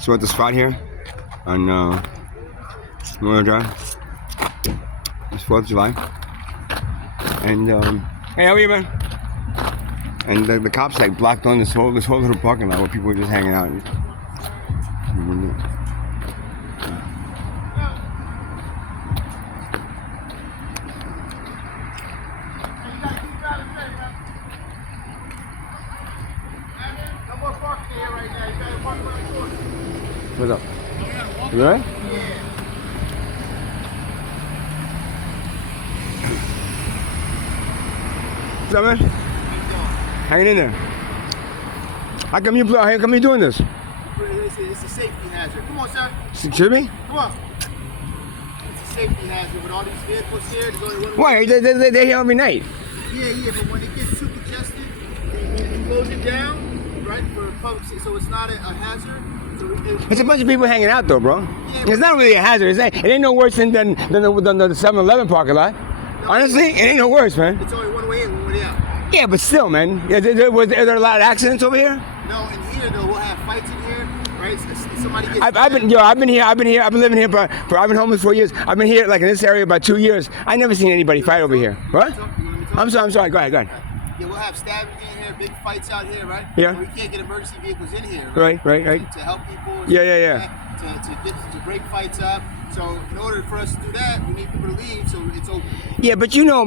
So we're at the spot here on Memorial Drive. It's 4th of July. And hey, how are you, man? And the cops like blocked on this whole little parking lot where people were just hanging out. What's up? You alright? What's up, man? Hanging in there. How come you doing this? It's a safety hazard. Come on, sir. Excuse me? Come on. It's a safety hazard with all these vehicles here. There's only one. Why? They're here every night. Yeah, but when it gets too congested, they close it down, right, for public, so it's not a hazard. So it's a bunch of people hanging out, though, bro. Yeah, it's not really a hazard. It ain't no worse than the 7-Eleven parking lot. No, honestly, it ain't no worse, man. It's only one way in, one way out. Yeah, but still, man. Are there a lot of accidents over here? No, in here though, we'll have fights in here, right? Somebody gets. I've been here. I've been living here I've been homeless for years. I've been here like in this area about 2 years. I never seen anybody fight over here. What? I'm sorry. Go ahead. Yeah, we'll have stabbings in here, big fights out here, right? Yeah. But we can't get emergency vehicles in here. Right. To help people. Yeah. To break fights up. So in order for us to do that, we need people to leave, so it's open. Yeah, but you know,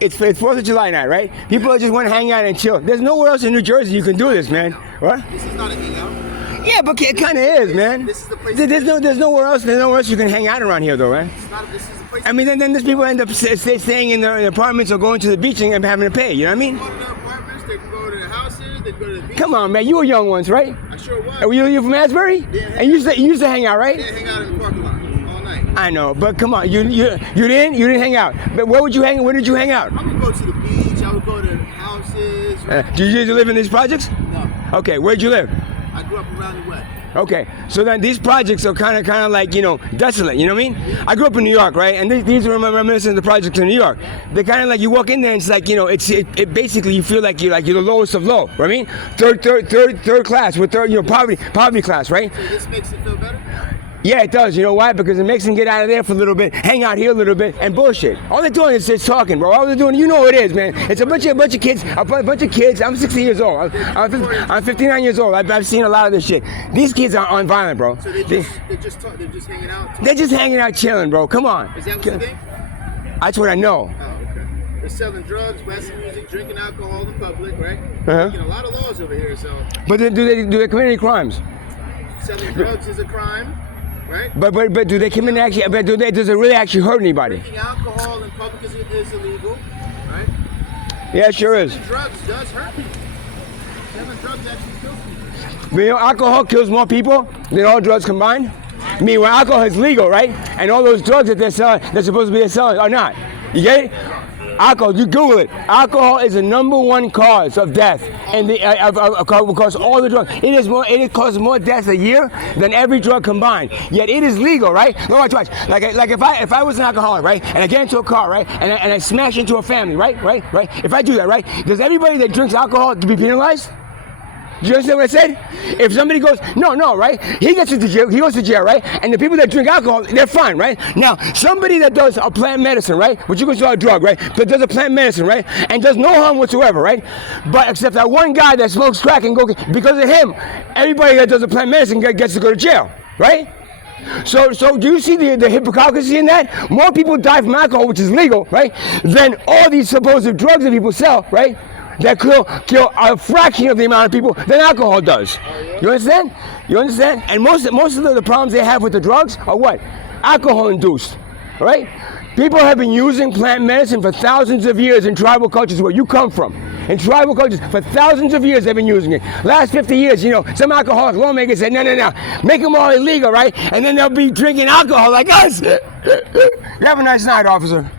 it's 4th of July night, right? People just want to hang out and chill. There's nowhere else in New Jersey you can do this, man. What? This is not a hangout. Yeah, but it kind of is, man. This is the place. There's nowhere else you can hang out around here, though, right? This is the place. I mean, then these people end up staying in their apartments or going to the beach and having to pay. You know what I mean? They go to their apartments. They can go to their houses. They can go to the beach. Come on, man. You were young once, right? I sure was. Were you from Asbury? Yeah. And you used to hang out, right? Yeah, hang out in the parking lot all night. I know, but come on, you didn't hang out. But where did you hang out? I would go to the beach. I would go to houses. Did you live in these projects? No. Okay, where'd you live? I grew up around the west. Okay, so then these projects are kind of like, desolate, you know what I mean? I grew up in New York, right? And these are reminiscent of the projects in New York. They're kind of like, you walk in there and it's like, it basically you feel like you're the lowest of low, right? I mean? Third class, with poverty class, right? So this makes it feel better? Yeah, it does. You know why? Because it makes them get out of there for a little bit, hang out here a little bit, and bullshit. All they're doing is just talking, bro. All they're doing, you know what it is, man. It's a bunch of kids. I'm 60 years old. I'm 59 years old. I've seen a lot of this shit. These kids aren't violent, bro. So they're just hanging out? They're just hanging out, chilling, bro. Come on. Is that what you think? That's what I know. Oh, okay. They're selling drugs, blasting music, drinking alcohol in public, right? Uh-huh. Making a lot of laws over here, so. But do they commit any crimes? Selling drugs is a crime. Right? But do they come in actually? But does it really actually hurt anybody? Drinking alcohol in public is illegal, right? Yeah, it sure is. Selling drugs does hurt people. Selling drugs actually kills people. But alcohol kills more people than all drugs combined. I mean, when alcohol is legal, right? And all those drugs that they're selling, they're supposed to be selling, are not. You get it? Alcohol, you Google it. Alcohol is the #1 cause of death, and across all the drugs. It causes more deaths a year than every drug combined. Yet it is legal, right? No, watch. Like if I was an alcoholic, right, and I get into a car, right, and I smash into a family, right. If I do that, right, does everybody that drinks alcohol to be penalized? Do you understand what I said? If somebody goes, no, right? He goes to jail, right? And the people that drink alcohol, they're fine, right? Now, somebody that does a plant medicine, right? Which you consider a drug, right? But does a plant medicine, right? And does no harm whatsoever, right? But except that one guy that smokes crack and because of him, everybody that does a plant medicine gets to go to jail, right? So do you see the hypocrisy in that? More people die from alcohol, which is legal, right? Than all these supposed drugs that people sell, right? That kill a fraction of the amount of people than alcohol does. You understand? And most of the problems they have with the drugs are what? Alcohol induced, right? People have been using plant medicine for thousands of years in tribal cultures where you come from. In tribal cultures, for thousands of years they've been using it. Last 50 years, some alcoholic lawmakers said, no, make them all illegal, right? And then they'll be drinking alcohol like us. You have a nice night, officer.